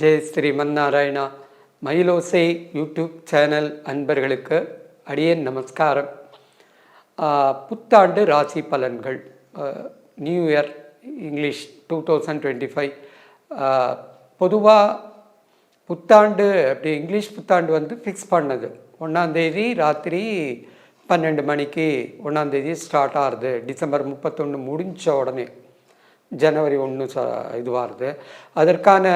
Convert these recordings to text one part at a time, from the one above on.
ஜெய் ஸ்ரீமன்னாராயணா. Mayilosai YouTube channel அன்பர்களுக்கு அடியேன் நமஸ்காரம். புத்தாண்டு ராசி பலன்கள். New year English two thousand twenty five. பொதுவாக புத்தாண்டு அப்படி இங்கிலீஷ் புத்தாண்டு வந்து ஃபிக்ஸ் பண்ணது. ஒன்றாந்தேதி ராத்திரி பன்னெண்டு மணிக்கு ஒன்றாந்தேதி ஸ்டார்ட் ஆகுது. டிசம்பர் முப்பத்தொன்று முடிஞ்ச உடனே ஜனவரி ஒன்று ச இதுவாகுது. அதற்கான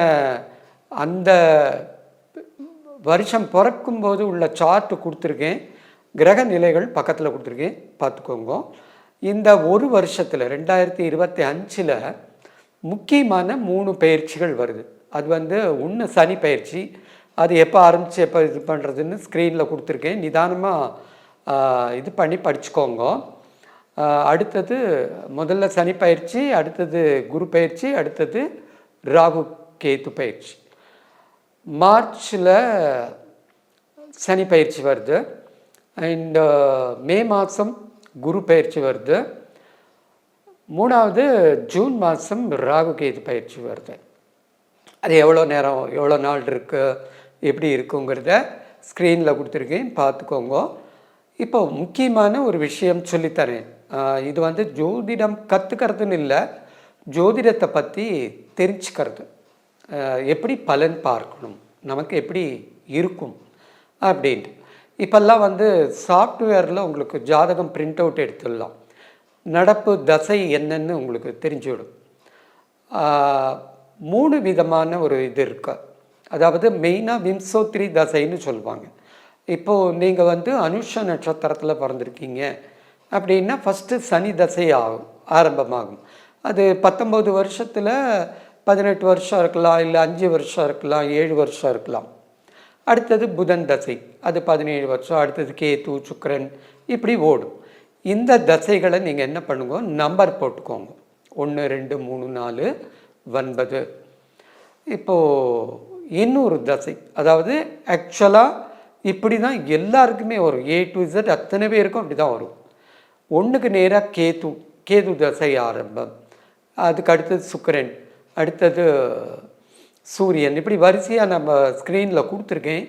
அந்த வருஷம் பிறக்கும்போது உள்ள சார்ட் கொடுத்துருக்கேன். கிரக நிலைகள் பக்கத்தில் கொடுத்துருக்கேன். பார்த்துக்கோங்க. இந்த ஒரு வருஷத்தில் ரெண்டாயிரத்தி இருபத்தி அஞ்சில் முக்கியமான மூணு பயிற்சிகள் வருது. அது வந்து ஒன்று சனி பயிற்சி. அது எப்போ ஆரம்பித்து எப்போ இது பண்ணுறதுன்னு ஸ்க்ரீனில் கொடுத்துருக்கேன். நிதானமாக இது பண்ணி படிச்சுக்கோங்க. அடுத்தது முதல்ல சனி பயிற்சி அடுத்தது குரு பயிற்சி அடுத்தது ராகு கேத்து பயிற்சி. மார்ச்சில் சனி பயிற்சி வருது. அண்ட் மே மாதம் குரு பயிற்சி வருது. மூணாவது ஜூன் மாதம் ராகு கேது பயிற்சி வருது. அது எவ்வளோ நேரம் எவ்வளோ நாள் இருக்குது எப்படி இருக்குங்கிறத ஸ்க்ரீனில் கொடுத்துருக்கேன். பார்த்துக்கோங்க. இப்போ முக்கியமான ஒரு விஷயம் சொல்லித்தரேன். இது வந்து ஜோதிடம் கற்றுக்கிறதுன்னு இல்லை ஜோதிடத்தை பற்றி தெரிஞ்சுக்கிறது. எப்படி பலன் பார்க்கணும்? நமக்கு எப்படி இருக்கும்? அப்படின்ட்டு. இப்போல்லாம் வந்து சாஃப்ட்வேரில் உங்களுக்கு ஜாதகம் பிரிண்ட் அவுட் எடுத்துடலாம். நடப்பு தசை என்னன்னு உங்களுக்கு தெரிஞ்சுவிடும். மூணு விதமான ஒரு இது இருக்கு. அதாவது மெயினாக விம்சோத்ரி தசைன்னு சொல்லுவாங்க. இப்போது நீங்கள் வந்து அனுஷ நட்சத்திரத்தில் பிறந்திருக்கீங்க. அப்படின்னா ஃபஸ்ட்டு சனி தசை ஆகும் ஆரம்பமாகும். அது பத்தொம்பது வருஷத்தில் பதினெட்டு வருஷம் இருக்கலாம் இல்லை அஞ்சு வருஷம் இருக்கலாம் ஏழு வருஷம் இருக்கலாம். அடுத்தது புதன் தசை. அது பதினேழு வருஷம். அடுத்தது கேத்து சுக்கரன் இப்படி ஓடும். இந்த தசைகளை நீங்கள் என்ன பண்ணுங்க? நம்பர் போட்டுக்கோங்க. ஒன்று ரெண்டு மூணு நாலு ஒன்பது. இப்போது இன்னொரு தசை. அதாவது ஆக்சுவலாக இப்படி தான் எல்லாருக்குமே வரும். ஏ டு இசட் அத்தனை பேருக்கும் அப்படி தான் வரும். ஒன்றுக்கு நேராக கேது. கேது தசை ஆரம்பம். அதுக்கு அடுத்தது சுக்கரன். அடுத்தது சூரியன். இப்படி வரிசையாக நம்ம ஸ்க்ரீனில் கொடுத்துருக்கேன்.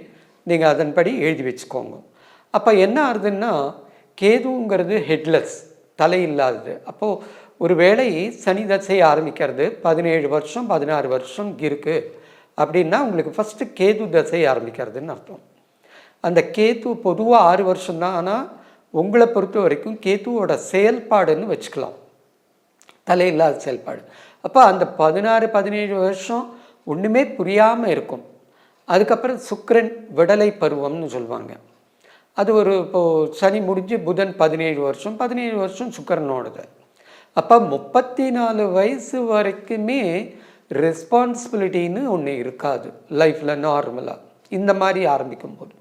நீங்கள் அதன்படி எழுதி வச்சுக்கோங்க. அப்போ என்ன ஆகுதுன்னா கேதுங்கிறது ஹெட்லெஸ் தலை இல்லாதது அப்போது ஒரு வேளை சனி தசை ஆரம்பிக்கிறது பதினேழு வருஷம் பதினாறு வருஷம் இருக்குது அப்படின்னா உங்களுக்கு ஃபஸ்ட்டு கேது தசை ஆரம்பிக்கிறதுன்னு அர்த்தம். அந்த கேத்து பொதுவாக ஆறு வருஷம்தான் ஆனால் உங்களை பொறுத்த வரைக்கும் கேத்துவோட செயல்பாடுன்னு வச்சுக்கலாம். தலையில்லாத செயல்பாடு. அப்போ அந்த பதினாறு பதினேழு வருஷம் ஒன்றுமே புரியாமல் இருக்கும். அதுக்கப்புறம் சுக்கரன் விடலை பருவம்னு சொல்லுவாங்க. அது ஒரு இப்போது சனி முடிஞ்சு புதன் பதினேழு வருஷம் பதினேழு வருஷம் சுக்கரனோடது. அப்போ முப்பத்தி நாலு வயசு வரைக்குமே ரெஸ்பான்சிபிலிட்டின்னு ஒன்று இருக்காது லைஃப்பில் நார்மலாக இந்த மாதிரி ஆரம்பிக்கும் போது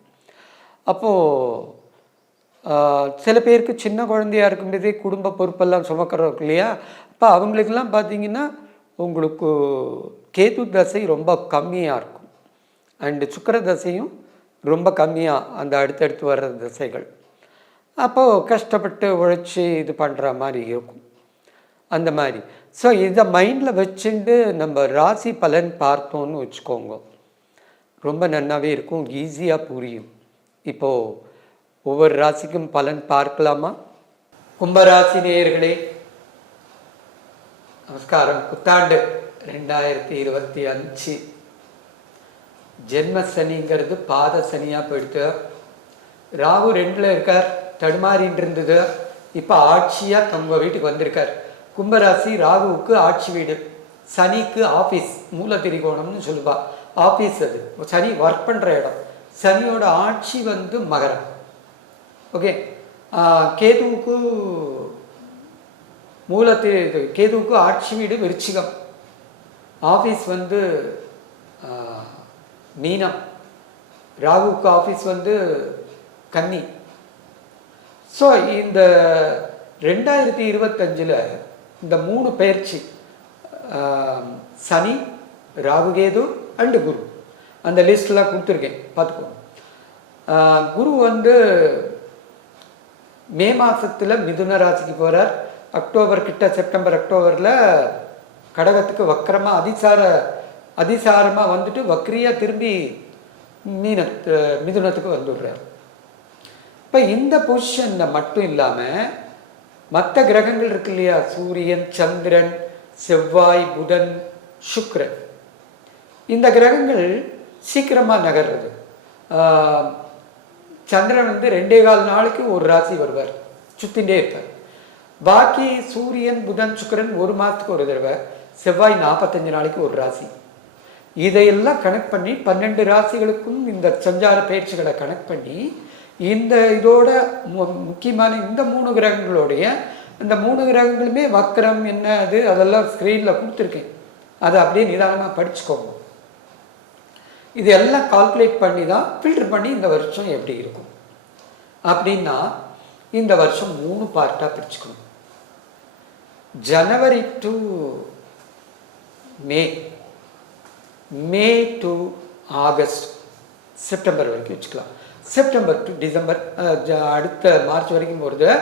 அப்போது சில பேருக்கு சின்ன குழந்தையா இருக்கும்போதே குடும்ப பொறுப்பெல்லாம் சுமக்கிறோம் இல்லையா? அப்போ அவங்களுக்கெல்லாம் பார்த்தீங்கன்னா உங்களுக்கு கேது தசை ரொம்ப கம்மியாக இருக்கும். அண்டு சுக்கிர தசையும் ரொம்ப கம்மியாக அந்த அடுத்தடுத்து வர்ற தசைகள். அப்போது கஷ்டப்பட்டு உழைச்சி இது பண்ணுற மாதிரி இருக்கும். அந்த மாதிரி. ஸோ இதை மைண்டில் வச்சுட்டு நம்ம ராசி பலன் பார்த்தோன்னு வச்சுக்கோங்க. ரொம்ப நன்னாவே இருக்கும். ஈஸியாக புரியும். இப்போது ஒவ்வொரு ராசிக்கும் பலன் பார்க்கலாமா? கும்பராசி நேயர்களே நமஸ்காரம். புத்தாண்டு ரெண்டாயிரத்தி இருபத்தி அஞ்சு. ஜென்ம சனிங்கிறது பாத சனியாக போயிடுத்து ராகு ரெண்டில் இருக்கார் தடுமாறின்னு இருந்தது. இப்போ ஆட்சியாக தங்க வீட்டுக்கு வந்திருக்கார். கும்பராசி ராகுவுக்கு ஆட்சி வீடு சனிக்கு ஆஃபீஸ் மூல திரிகோணம்னு சொல்லுவா. ஆஃபீஸ் அது. சனி ஒர்க் பண்ணுற இடம். சனியோட ஆட்சி வந்து மகரம். ஓகே. கேதுவுக்கு மூலத்தில் இது கேதுவுக்கு ஆட்சி வீடு விருச்சிகம். ஆஃபீஸ் வந்து மீனம். ராகுவுக்கு ஆஃபீஸ் வந்து கன்னி. ஸோ இந்த ரெண்டாயிரத்தி இருபத்தஞ்சில் இந்த மூணு பயிற்சி சனி சனி ராகுகேது அண்டு குரு. அந்த லிஸ்ட்லாம் கொடுத்துருக்கேன் பார்த்துக்கோங்க. குரு வந்து மே மாதத்தில் மிதுன ராசிக்கு போகிறார் அக்டோபர் கிட்ட செப்டம்பர் அக்டோபரில் கடகத்துக்கு வக்கரமாக அதிசார அதிசாரமாக வந்துட்டு வக்ரியாக திரும்பி மீனத்து மிதுனத்துக்கு வந்துடுறார். இப்போ இந்த பொசிஷனில் மட்டும் இல்லாமல் மற்ற கிரகங்கள் இருக்கு இல்லையா? சூரியன் சந்திரன் செவ்வாய் புதன் சுக்ரன் இந்த கிரகங்கள் சீக்கிரமாக நகர்றது. சந்திரன் வந்து ரெண்டே கால் நாளைக்கு ஒரு ராசி வருவார். சுத்தின்றே இருப்பார். பாக்கி சூரியன் புதன் சுக்கிரன் ஒரு மாதத்துக்கு ஒரு தடவை செவ்வாய் நாற்பத்தஞ்சு நாளைக்கு ஒரு ராசி. இதையெல்லாம் கனெக்ட் பண்ணி பன்னெண்டு ராசிகளுக்கும் இந்த சஞ்சார பயிற்சிகளை கனெக்ட் பண்ணி இந்த இதோட மு- முக்கியமான இந்த மூணு கிரகங்களுடைய இந்த மூணு கிரகங்களுமே வக்கரம் என்ன அது அதெல்லாம் ஸ்க்ரீனில் கொடுத்துருக்கேன். அதை அப்படியே நிதானமாக படிச்சுக்கோங்க. இது எல்லாம் கால்குலேட் பண்ணி தான் ஃபில்டர் பண்ணி இந்த வருஷம் எப்படி இருக்கும். அப்படின்னா இந்த வருஷம் மூணு பார்ட்டாக பிரிச்சுக்கணும். January to May. May to August. September வரைக்கும் வச்சுக்கலாம். செப்டம்பர் டு டிசம்பர் அடுத்த மார்ச் வரைக்கும் போகிறது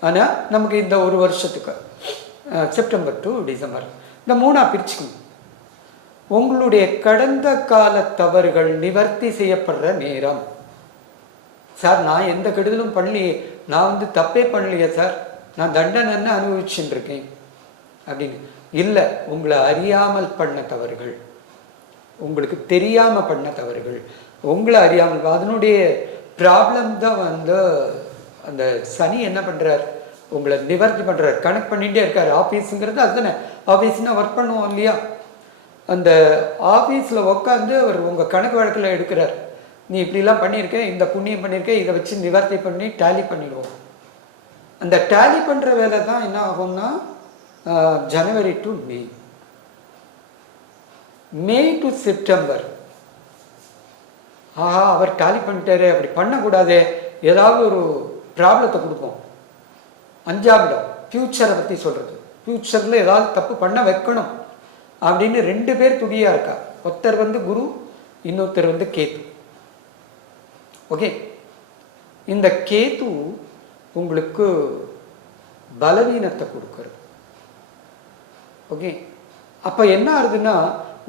ஆனால் நமக்கு இந்த ஒரு வருஷத்துக்கு செப்டம்பர் டு டிசம்பர். இந்த மூணாக பிரிச்சுக்கணும். உங்களுடைய கடந்த கால தவறுகள் நிவர்த்தி செய்யப்படுற நேரம். சார் நான் எந்த கெடுதலும் பண்ணலையே. நான் வந்து தப்பே பண்ணலையே சார். நான் தண்டனைன்னு அனுபவிச்சுட்டு இருக்கேன். அப்படின்னு. இல்லை உங்களை அறியாமல் பண்ண தவறுகள். உங்களுக்கு தெரியாமல் பண்ண தவறுகள். உங்களை அறியாமல் அதனுடைய ப்ராப்ளம் தான் வந்து அந்த சனி என்ன பண்ணுறார் உங்களை நிவர்த்தி பண்ணுறார் கனெக்ட் பண்ணிகிட்டே இருக்கார். ஆஃபீஸுங்கிறது அதுதானே. ஆஃபீஸ்னால் ஒர்க் பண்ணுவோம் இல்லையா? அந்த ஆஃபீஸில் உட்காந்து அவர் உங்கள் கணக்கு வழக்கில் எடுக்கிறார். நீ இப்படிலாம் பண்ணியிருக்கேன் இந்த புண்ணியம் பண்ணியிருக்கேன் இதை வச்சு நிவர்த்தி பண்ணி டேலி பண்ணிடுவோம். அந்த டேலி பண்ணுற வேலை தான் என்ன ஆகும்னா January to May. May to September. ஆஹா அவர் டாலி பண்ணிட்டாரு அப்படி பண்ணக்கூடாது. ஏதாவது ஒரு ப்ராப்ளத்தை கொடுப்போம். அஞ்சாம் இடம் ஃப்யூச்சரை பற்றி சொல்கிறது ஃப்யூச்சரில் ஏதாவது தப்பு பண்ண வைக்கணும். அப்படின்னு ரெண்டு பேர் துடியாக இருக்கா. ஒருத்தர் வந்து குரு இன்னொருத்தர் வந்து கேத்து. ஓகே? இந்த கேத்து உங்களுக்கு பலவீனத்தை கொடுக்கறது. ஓகே அப்போ என்ன ஆகுதுன்னா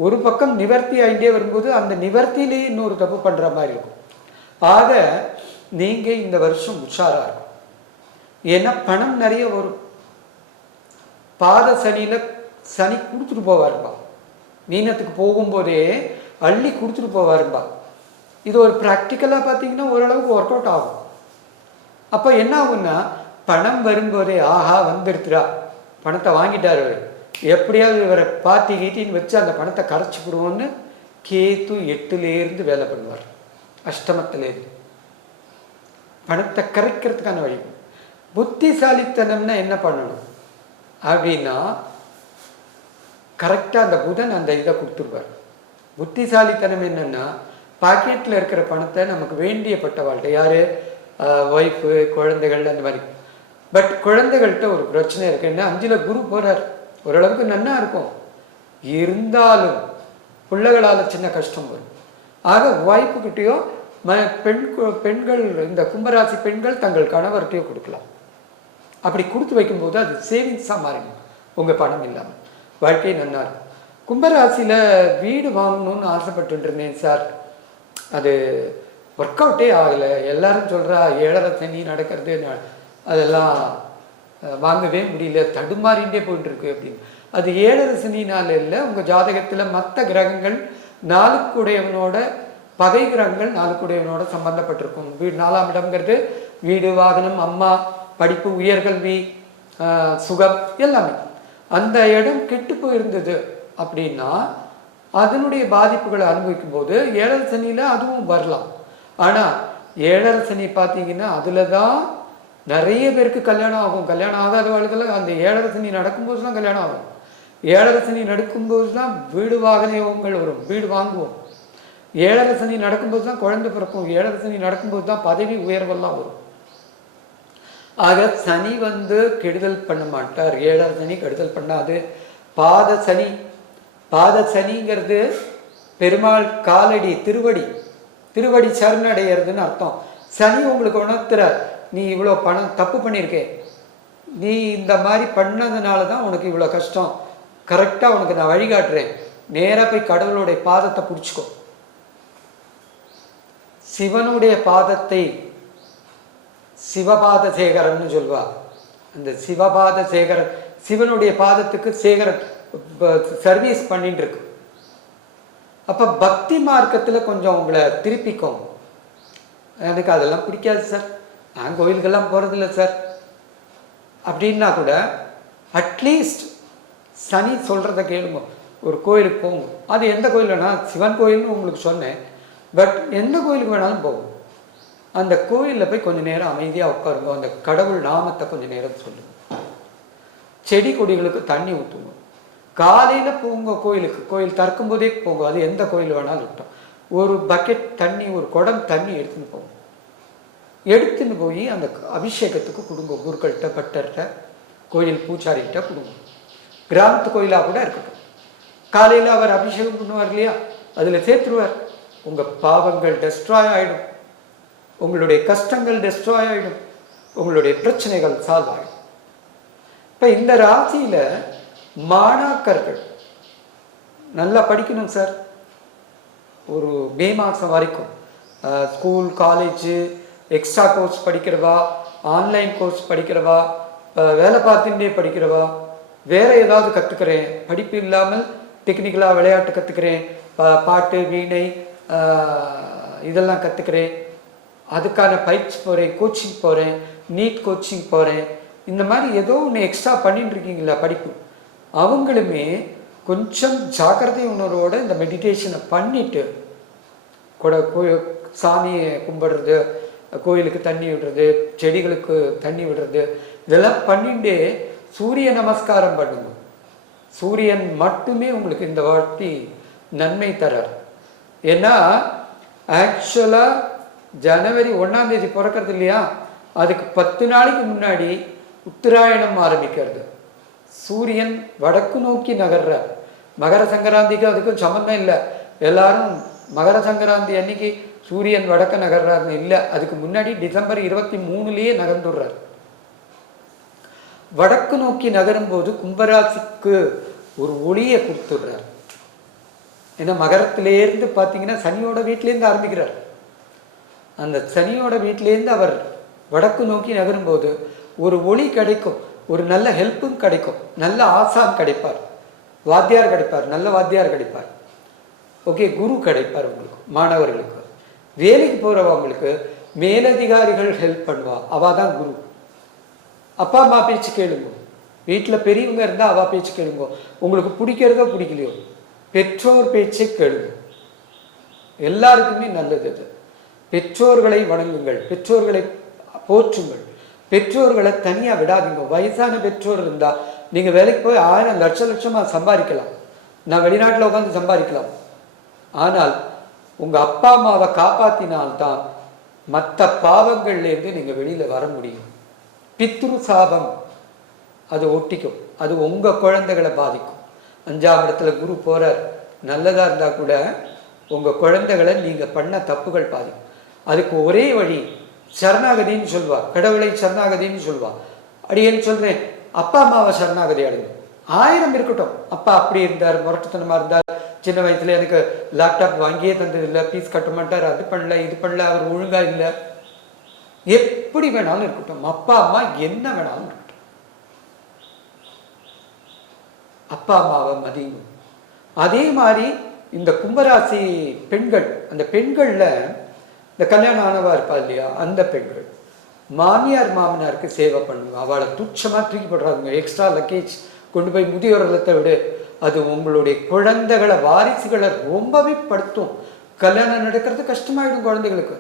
ஒரு பக்கம் நிவர்த்தி ஆகிட்டே வரும்போது அந்த நிவர்த்தியிலேயே இன்னொரு தப்பு பண்ணுற மாதிரி இருக்கும். ஆக நீங்கள் இந்த வருஷம் உஷாராக இருக்கும் ஏன்னா பணம் நிறைய வரும். பாத சனியில் சனி கொடுத்துட்டு போவாருப்பா. மீனத்துக்கு போகும்போதே அள்ளி கொடுத்துட்டு போவாருப்பா. இது ஒரு ப்ராக்டிக்கலாக பார்த்தீங்கன்னா ஓரளவுக்கு ஒர்க் அவுட் ஆகும். அப்போ என்ன ஆகும்னா பணம் வரும்போதே ஆஹா வந்துடுத்துரா பணத்தை வாங்கிட்டார் அவர் எப்படியாவது இவரை பாத்தி கீட்டின்னு வச்சு அந்த பணத்தை கரைச்சி விடுவோன்னு கேத்து எட்டுலேருந்து வேலை பண்ணுவார். அஷ்டமத்திலேருந்து. பணத்தை கரைக்கிறதுக்கான வழி. புத்திசாலித்தனம்னா என்ன பண்ணணும்? அப்படின்னா கரெக்டாக அந்த புதன் அந்த இதை கொடுத்துருவார். புத்திசாலித்தனம் என்னன்னா பாக்கெட்டில் இருக்கிற பணத்தை நமக்கு வேண்டியப்பட்ட வாழ்க்கை. யார்? ஒய்ஃபு குழந்தைகள் அந்த மாதிரி. பட் குழந்தைகள்கிட்ட ஒரு பிரச்சனை இருக்குன்னா அஞ்சில் குரு போகிறார் ஓரளவுக்கு நன்னா இருக்கும். இருந்தாலும் பிள்ளைகளால் சின்ன கஷ்டம் வரும். ஆக வாய்ப்புக்கிட்டேயோ ம பெண் பெண்கள் இந்த கும்பராசி பெண்கள் தங்கள் கணவர்கிட்டயோ கொடுக்கலாம். அப்படி கொடுத்து வைக்கும்போது அது சேவிங்ஸாக மாறிடும். உங்கள் பணம் இல்லாமல் வாழ்க்கை நல்லா இருக்கும். கும்பராசியில் வீடு வாங்கணும்னு ஆசைப்பட்டு இருந்தேன் சார். அது ஒர்க் அவுட்டே ஆகலை. எல்லாரும் சொல்கிறா ஏழரை தண்ணி நடக்கிறது ந- அதெல்லாம் வாங்கவே முடியல. தடுமாறிண்டே போயிட்டு இருக்கு அப்படின்னு. அது ஏழரை சனினால இல்லை உங்கள் ஜாதகத்தில் மற்ற கிரகங்கள் நாளுக்குடையவனோட பகை கிரகங்கள் நாளுக்குடையவனோட சம்பந்தப்பட்டிருக்கும். வீடு நாலாம் இடம்ங்கிறது வீடு வாகனம் அம்மா படிப்பு உயர்கல்வி சுகம் எல்லாமே. அந்த இடம் கெட்டு போயிருந்தது அப்படின்னா அதனுடைய பாதிப்புகளை அனுபவிக்கும் போது ஏழரை சனியில் அதுவும் வரலாம். ஆனால் ஏழரை சனி பார்த்தீங்கன்னா அதில் தான் நிறைய பேருக்கு கல்யாணம் ஆகும். கல்யாணம் ஆகாதவர்களுக்கெல்லாம் அந்த ஏழரசனி நடக்கும்போது தான் கல்யாணம் ஆகும். ஏழரசனி நடக்கும்போது தான் வீடு வாகன வரும் வீடு வாங்குவோம். ஏழரசனி நடக்கும்போது தான் குழந்தை பிறக்கும். ஏழரசனி நடக்கும்போது தான் பதவி உயர்வெல்லாம் வரும். ஆக சனி வந்து கெடுதல் பண்ண மாட்டார். ஏழரை சனி கெடுதல் பண்ணாது. பாத சனி பாத சனிங்கிறது பெருமாள் காலடி திருவடி திருவடி சரணடைகிறதுன்னு அர்த்தம். சனி உங்களுக்கு உணர்த்துறார். நீ இவ்வளோ பணம் தப்பு பண்ணியிருக்கே. நீ இந்த மாதிரி பண்ணதுனால தான் உனக்கு இவ்வளோ கஷ்டம். கரெக்டாக உனக்கு நான் வழிகாட்டுறேன். நேராக போய் கடவுளுடைய பாதத்தை பிடிச்சிக்கோ. சிவனுடைய பாதத்தை சிவபாத சேகரன்னு சொல்வா. அந்த சிவபாத சேகரன் சிவனுடைய பாதத்துக்கு சேகரன் சர்வீஸ் பண்ணிட்டு இருக்கு. அப்போ பக்தி மார்க்கத்தில் கொஞ்சம் உங்களை திருப்பிக்கும் எனக்கு அதெல்லாம் பிடிக்காது சார். நான் கோயிலுக்கெல்லாம் போகிறதில்ல சார். அப்படின்னா கூட அட்லீஸ்ட் சனி சொல்கிறத கேளுங்க. ஒரு கோயிலுக்கு போங்க. அது எந்த கோயில் வேணால் சிவன் கோயில்னு உங்களுக்கு சொன்னேன். பட் எந்த கோயிலுக்கு வேணாலும் போகும் அந்த கோயிலில் போய் கொஞ்சம் நேரம் அமைதியாக உட்காருங்க. அந்த கடவுள் நாமத்தை கொஞ்சம் நேரம் சொல்லுங்க. செடி கொடிகளுக்கு தண்ணி ஊற்றுங்க காலையில் போங்க கோயிலுக்கு. கோயில் திறக்கும் போதே போங்க. அது எந்த கோயில் வேணாலும் விட்டோம் ஒரு பக்கெட் தண்ணி ஒரு குடம் தண்ணி எடுத்துன்னு போங்க. எடுத்துன்னு போய் அந்த அபிஷேகத்துக்கு கொடுங்க குருக்கள்கிட்ட பட்டர்கிட்ட கோயில் பூச்சாரிகிட்ட கொடுங்க. கிராமத்து கோயிலாக கூட இருக்கட்டும். காலையில் அவர் அபிஷேகம் பண்ணுவார் இல்லையா? அதில் சேர்த்துருவார். உங்கள் பாவங்கள் டெஸ்ட்ராய் ஆகிடும் உங்களுடைய கஷ்டங்கள் டெஸ்ட்ராய் ஆகிடும் உங்களுடைய பிரச்சனைகள் சால்வ் ஆகிடும் இப்போ இந்த ராசியில் மாணாக்கர்கள் நல்லா படிக்கணும் சார் ஒரு மே மாதம் வரைக்கும் ஸ்கூல் காலேஜு எக்ஸ்ட்ரா கோர்ஸ் படிக்கிறவா? ஆன்லைன் கோர்ஸ் படிக்கிறவா? வேலை பார்த்துட்டே படிக்கிறவா? வேற ஏதாவது கற்றுக்கிறேன் படிப்பு இல்லாமல் டெக்னிக்கலாக விளையாட்டு கற்றுக்கிறேன் பாட்டு வீணை இதெல்லாம் கற்றுக்கிறேன் அதுக்கான பயிற்சி போகிறேன் கோச்சிங் போகிறேன் நீட் கோச்சிங் போகிறேன் இந்த மாதிரி ஏதோ ஒன்று எக்ஸ்ட்ரா பண்ணிட்டு இருக்கீங்களா படிப்பு? அவங்களுமே கொஞ்சம் ஜாக்கிரதை உணர்வோடு இந்த மெடிடேஷனை பண்ணிட்டு கூட சாமியை கும்பிடுறது கோயிலுக்கு தண்ணி விடுறது செடிகளுக்கு தண்ணி விடுறது இதெல்லாம் பண்ணிட்டு சூரிய நமஸ்காரம் பண்ணுங்க. சூரியன் மட்டுமே உங்களுக்கு இந்த வாட்டி நன்மை தரார். ஏன்னா ஆக்சுவலாக ஜனவரி ஒன்றாம் தேதி பிறக்கிறது இல்லையா? அதுக்கு பத்து நாளைக்கு முன்னாடி உத்தராயணம் ஆரம்பிக்கிறது. சூரியன் வடக்கு நோக்கி நகர்றார். மகர சங்கராந்திக்கு அதுக்கும் சம்மந்தம் இல்லை. எல்லாரும் மகர சங்கராந்தி அன்னைக்கு சூரியன் வடக்க நகர்றாருன்னு இல்லை அதுக்கு முன்னாடி டிசம்பர் இருபத்தி மூணுலேயே நகர்ந்துடுறார். வடக்கு நோக்கி நகரும் போது கும்பராசிக்கு ஒரு ஒளியை கொடுத்துடுறார். ஏன்னா மகரத்திலேருந்து பார்த்தீங்கன்னா சனியோட வீட்டிலேருந்து ஆரம்பிக்கிறார். அந்த சனியோட வீட்டிலேருந்து அவர் வடக்கு நோக்கி நகரும்போது ஒரு ஒளி கிடைக்கும் ஒரு நல்ல ஹெல்ப்பும் கிடைக்கும் நல்ல ஆசான் கிடைப்பார். வாத்தியார் கிடைப்பார் நல்ல வாத்தியார் கிடைப்பார். ஓகே குரு கிடைப்பார் உங்களுக்கு மாணவர்களுக்கு. வேலைக்கு போகிறவங்களுக்கு மேலதிகாரிகள் ஹெல்ப் பண்ணுவா. அவள் தான் குரு. அப்பா அம்மா பேச்சு கேளுங்க. வீட்டில் பெரியவங்க இருந்தால் அவள் பேச்சு கேளுங்க. உங்களுக்கு பிடிக்கிறதோ பிடிக்கலையோ பெற்றோர் பேச்சை கேளுங்க. எல்லாருக்குமே நல்லது அது. பெற்றோர்களை வணங்குங்கள். பெற்றோர்களை போற்றுங்கள். பெற்றோர்களை தனியாக விடாதீங்க. வயசான பெற்றோர் இருந்தால் நீங்கள் வேலைக்கு போய் ஆயிரம் லட்ச லட்சமாக சம்பாதிக்கலாம். நான் வெளிநாட்டில் உட்காந்து சம்பாதிக்கலாம். ஆனால் உங்கள் அப்பா அம்மாவை காப்பாற்றினால்தான் மற்ற பாவங்கள்லேருந்து நீங்கள் வெளியில் வர முடியும். பித்ரு சாபம். அது ஒட்டிக்கும். அது உங்கள் குழந்தைகளை பாதிக்கும். அஞ்சாம் இடத்துல குரு போகிறார் நல்லதாக இருந்தால் கூட உங்கள் குழந்தைகளை நீங்கள் பண்ண தப்புகள் பாதிக்கும். அதுக்கு ஒரே வழி சரணாகதின்னு சொல்வா. கடவுளை சரணாகதின்னு சொல்வா. அடியேன்னு சொல்கிறேன் அப்பா அம்மாவை சரணாகதி அடையும் ஆயிரம் இருக்கட்டும். அப்பா அப்படி இருந்தார் முரட்டுத்தனமாக இருந்தார். சின்ன வயசுல எனக்கு லேப்டாப் வாங்கியே தந்தது இல்லை ஃபீஸ் கட்ட மாட்டார் அது பண்ணல இது பண்ணல அவர் ஒழுங்கா இல்லை. எப்படி வேணாலும் இருக்கட்டும். அப்பா அம்மா என்ன வேணாலும் இருக்கட்டும். அப்பா அம்மாவை மதியும் அதே மாதிரி இந்த கும்பராசி பெண்கள் அந்த பெண்களில் இந்த கல்யாணம் ஆனவா இருப்பா இல்லையா அந்த பெண்கள் மாமியார் மாமனாருக்கு சேவை பண்ணுவாங்க அவளை துச்சமாக தூக்கி போடுறாங்க. எக்ஸ்ட்ரா லக்கேஜ் கொண்டு போய் முதியோர் இல்லத்தை விடு. அது உங்களுடைய குழந்தைகளை வாரிசுகளை ரொம்பவே படுத்தும். கல்யாணம் நடக்கிறது கஷ்டமாயிடும் குழந்தைகளுக்கு.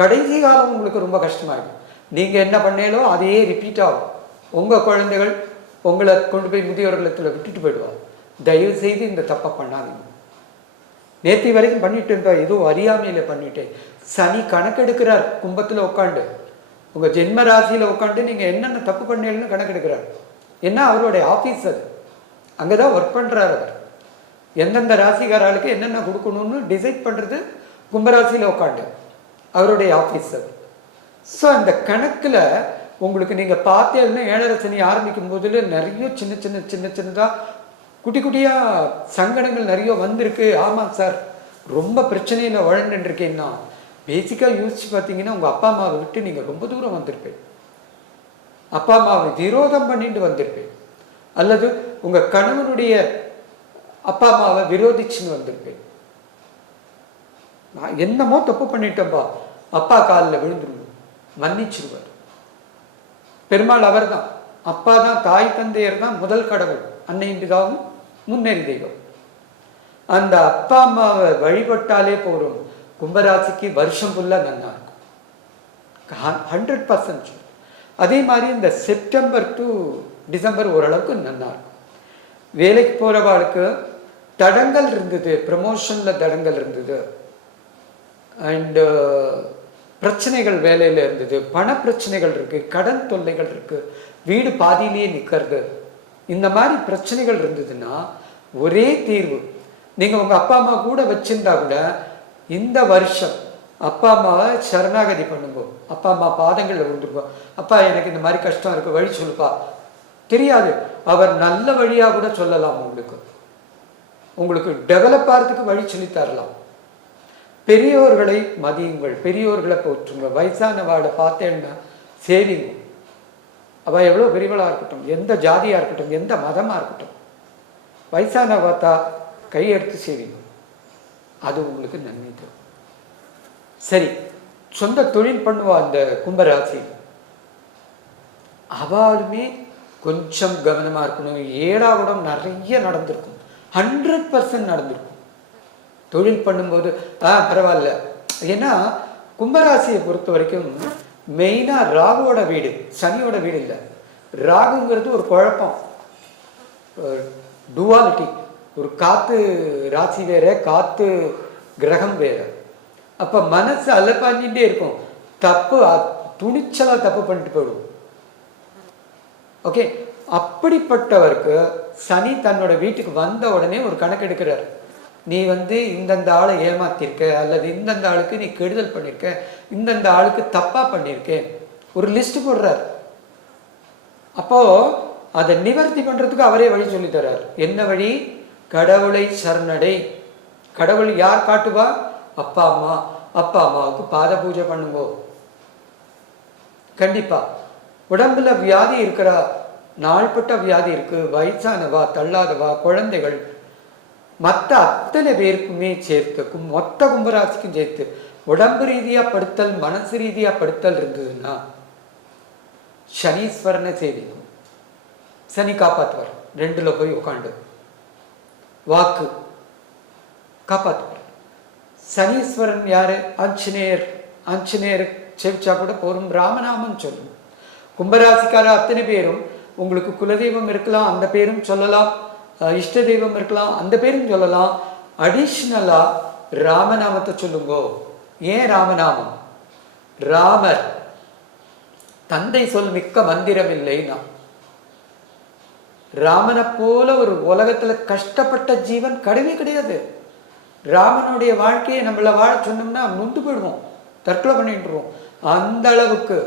கடைசி காலம் உங்களுக்கு ரொம்ப கஷ்டமாயிடும். நீங்கள் என்ன பண்ணீங்களோ அதையே ரிப்பீட் ஆகும். உங்கள் குழந்தைகள் உங்களை கொண்டு போய் முதியோர் இல்லத்தில் விட்டுட்டு போயிடுவாங்க. தயவு செய்து இந்த தப்பை பண்ணாதீங்க. நேத்தி வரைக்கும் பண்ணிட்டு இருந்தா ஏதோ அறியாமையில் பண்ணிட்டேன். சனி கணக்கெடுக்கிறார் கும்பத்தில் உட்காந்து உங்கள் ஜென்ம ராசியில் உட்காந்து நீங்கள் என்னென்ன தப்பு பண்ணீங்கன்னு கணக்கெடுக்கிறார். என்ன அவருடைய ஆஃபீஸ் அது? அங்கதான் ஒர்க் பண்ணுறார் அவர். எந்தெந்த ராசிகாராளுக்கு என்னென்ன கொடுக்கணும்னு டிசைட் பண்ணுறது கும்பராசியில் உட்காண்டு அவருடைய ஆஃபீஸ் அது. ஸோ அந்த கணக்கில் உங்களுக்கு நீங்கள் பார்த்தீங்கன்னா ஏழரை சனி ஆரம்பிக்கும் போதில் நிறைய சின்ன சின்ன சின்ன சின்னதாக குட்டி குட்டியாக சங்கடங்கள் நிறைய வந்திருக்கு. ஆமாம் சார். ரொம்ப பிரச்சனையில் வளர்ந்துட்டுருக்கேன்னா பேசிக்காக யோசிச்சு பார்த்தீங்கன்னா உங்கள் அப்பா அம்மாவை விட்டு நீங்கள் ரொம்ப தூரம் வந்திருப்பேன் அப்பா அம்மாவை விரோதம் பண்ணிட்டு வந்திருப்பேன். அல்லது உங்கள் கணவனுடைய அப்பா அம்மாவை விரோதிச்சுன்னு வந்திருப்பேன். நான் என்னமோ தப்பு பண்ணிட்டேன்பா. அப்பா காலில் விழுந்துருவோம். மன்னிச்சிருவார். பெருமாள் அவர்தான். அப்பா தான் தாய் தந்தையர் தான் முதல் கடவுள். அன்னையின் பிதாவும் முன்னேறி தெய்வம். அந்த அப்பா அம்மாவை வழிபட்டாலே போதும். கும்பராசிக்கு வருஷம் ஃபுல்லாக நல்லா இருக்கும். ஹண்ட்ரட் பர்சன்ட் அதே மாதிரி இந்த செப்டம்பர் டு டிசம்பர் ஓரளவுக்கு நல்லாயிருக்கும் வேலைக்கு போகிறவாளுக்கு தடங்கள் இருந்தது ப்ரமோஷனில் தடங்கள் இருந்தது. அண்டு uh, பிரச்சனைகள் வேலையில் இருந்தது பண பிரச்சனைகள் இருக்குது கடன் தொல்லைகள் இருக்குது வீடு பாதியிலேயே நிற்கிறது இந்த மாதிரி பிரச்சனைகள் இருந்ததுன்னா ஒரே தீர்வு. நீங்கள் உங்கள் அப்பா அம்மா கூட வச்சிருந்தா கூட இந்த வருஷம் அப்பா அம்மாவை சரணாகதி பண்ணுங்கோ. அப்பா அம்மா பாதங்களில் விழுந்துருப்பா அப்பா எனக்கு இந்த மாதிரி கஷ்டம் இருக்குது வழி சொல்லுப்பா. தெரியாது. அவர் நல்ல வழியாக கூட சொல்லலாம் உங்களுக்கு. உங்களுக்கு டெவலப் ஆகிறதுக்கு வழி சொல்லி தரலாம். பெரியோர்களை மதியுங்கள். பெரியோர்களை போற்றுங்க வயசானவாளை பார்த்தேன்னா சேவிங்க. அவள் எவ்வளோ பெரியவளாக இருக்கட்டும் எந்த ஜாதியாக இருக்கட்டும் எந்த மதமாக இருக்கட்டும் வயசான பார்த்தா கையெடுத்து சேவிங்க. அது உங்களுக்கு நன்மை தரும். சரி சொந்த தொழில் பண்ணுவா அந்த கும்பராசி. அவளுமே கொஞ்சம் கவனமாக இருக்கணும். ஏடாவிடம் நிறைய நடந்திருக்கும். ஹண்ட்ரட் பர்சன்ட் நடந்திருக்கும். தொழில் பண்ணும்போது ஆ பரவாயில்ல. ஏன்னா கும்பராசியை பொறுத்த வரைக்கும் மெயினாக ராகுவோட வீடு சனியோட வீடு இல்லை. ராகுங்கிறது ஒரு குழப்பம். டுவாலிட்டி ஒரு காற்று ராசி வேற காற்று கிரகம் வேறு. அப்போ மனசு அலப்பாஞ்சிகிட்டே இருக்கும். தப்பு துணிச்சலாக தப்பு பண்ணிட்டு போயிடும். ஓகே அப்படிப்பட்டவருக்கு சனி தன்னோட வீட்டுக்கு வந்த உடனே ஒரு கணக்கு எடுக்கிறார். நீ வந்து இந்தந்த ஆளை ஏமாத்திருக்க அல்லது இந்தந்த ஆளுக்கு நீ கெடுதல் பண்ணியிருக்க இந்தந்த ஆளுக்கு தப்பாக பண்ணியிருக்க ஒரு லிஸ்ட் போடுறார். அப்போ அதை நிவர்த்தி பண்ணுறதுக்கு அவரே வழி சொல்லித்தரார் தர்றார். என்ன வழி? கடவுளை சரணடை. கடவுள் யார் காட்டுவா? அப்பா அம்மா அப்பா அம்மாவுக்கு பாத பூஜை பண்ணுங்கோ. கண்டிப்பா. உடம்புல வியாதி இருக்கிறா நாள்பட்ட வியாதி இருக்கு வயசானவா தள்ளாதவா குழந்தைகள் மற்ற அத்தனை பேருக்குமே சேர்த்து மொத்த கும்பராசிக்கும் சேர்த்து உடம்பு ரீதியா படுத்தல் மனசு ரீதியா படுத்தல் இருந்ததுன்னா சனீஸ்வரனை சேவிக்கும். சனி காப்பாற்றுவார் ரெண்டுல போய் உட்காந்து வாக்கு. காப்பாற்றுவார் சனீஸ்வரன் யாரு? ஆஞ்சநேயர். ஆஞ்சநேயர் செவிச்சா கூட போரும். ராமநாமம் சொல்லும். கும்பராசிக்கார அத்தனை பேரும் உங்களுக்கு குலதெய்வம் இருக்கலாம் அந்த பேரும் சொல்லலாம். இஷ்ட தெய்வம் இருக்கலாம் அந்த பேரும் சொல்லலாம். அடிஷ்னலாக ராமநாமத்தை சொல்லுங்கோ. ஏன் ராமநாமம்? ராமர். தந்தை சொல் மிக்க மந்திரம் இல்லைன்னா. ராமனை போல ஒரு உலகத்துல கஷ்டப்பட்ட ஜீவன் கிடையவே கிடையாது. ராமனுடைய வாழ்க்கையை நம்மளை வாழ சொன்னோம்னா நொந்து போயிடுவோம். தற்கொலை பண்ணிட்டுருவோம். அந்த அளவுக்கு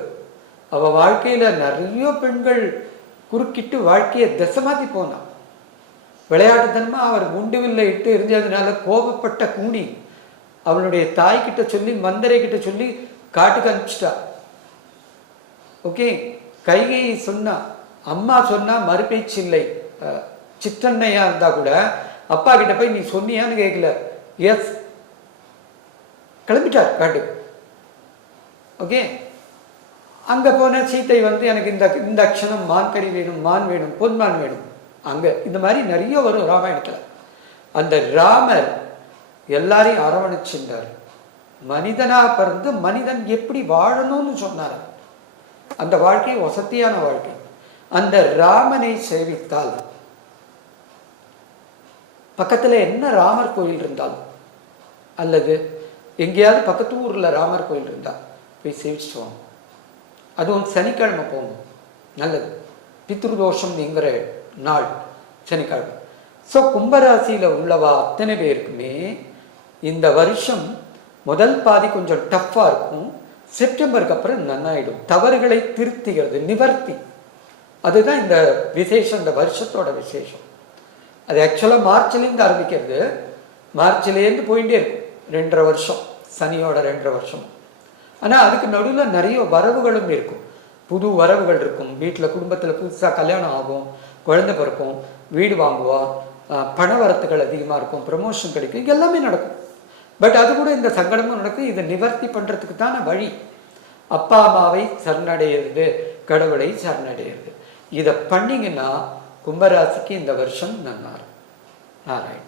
அவள் வாழ்க்கையில் நிறைய பெண்கள் குறுக்கிட்டு வாழ்க்கையை திசை மாத்தி போனான். விளையாட்டுத்தனமாக அவர் குண்டுவில்லை இட்டு எரிஞ்சதுனால கோபப்பட்ட கூணி அவளுடைய தாய்கிட்ட சொல்லி மந்தரை கிட்ட சொல்லி காட்டுக்கு அனுப்பிச்சிட்டா. ஓகே கைகை சொன்னா அம்மா சொன்னா மறுபேச்சு இல்லை. சிற்றன்னையா இருந்தா கூட அப்பா கிட்ட போய் நீ சொன்னியான்னு கேட்கல எஸ் கிளம்பிட்டார் காட்டு. ஓகே அங்கே போன சீத்தை வந்து எனக்கு இந்த இந்த அக்ஷணம் மான் கறி வேணும் மான் வேணும் பொன்மான் வேணும். அங்கே இந்த மாதிரி நிறைய வரும் ராமாயணத்தில். அந்த ராமர் எல்லாரையும் அரவணைச்சிருந்தார். மனிதனாக பிறந்து மனிதன் எப்படி வாழணும்னு சொன்னார் அந்த வாழ்க்கை வசதியான வாழ்க்கை. அந்த ராமனை சேவித்தால் பக்கத்தில் என்ன ராமர் கோயில் இருந்தால் அல்லது எங்கேயாவது பக்கத்து ஊரில் ராமர் கோயில் இருந்தால் போய் சேவிச்சுட்டு வாங்க. அதுவும் சனிக்கிழமை போகணும். நல்லது. பித்ருதோஷம் நீங்கிற நாள் சனிக்கிழமை. ஸோ கும்பராசியில் உள்ளவா அத்தனை பேருக்குமே இந்த வருஷம் முதல் பாதி கொஞ்சம் டஃப்பாக இருக்கும். செப்டம்பருக்கு அப்புறம் நன்னாயிடும். தவறுகளை திருத்திகிறது நிவர்த்தி. அதுதான் இந்த விசேஷம் இந்த வருஷத்தோட விசேஷம். அது ஆக்சுவலாக மார்ச்லேருந்து ஆரம்பிக்கிறது. மார்ச்லேருந்து போயிட்டே இருக்கும். ரெண்டரை வருஷம் சனியோட ரெண்டரை வருஷம். ஆனால் அதுக்கு நடுவில் நிறைய வரவுகளும் இருக்கும். புது வரவுகள் இருக்கும். வீட்டில் குடும்பத்தில் புதுசாக கல்யாணம் ஆகும் குழந்தை பிறக்கும் வீடு வாங்குவா பண வரத்துகள் அதிகமாக இருக்கும் ப்ரமோஷன் கிடைக்கும் எல்லாமே நடக்கும். பட் அது கூட இந்த சங்கடமும் நடக்கும் இதை நிவர்த்தி பண்ணுறதுக்கு தான வழி. அப்பா அம்மாவை சரணடைகிறது கடவுளை சரணடைகிறது இதை பண்ணிங்கன்னா கும்பராசிக்கு இந்த வருஷம் நல்லா இருக்கும் நாராயண்.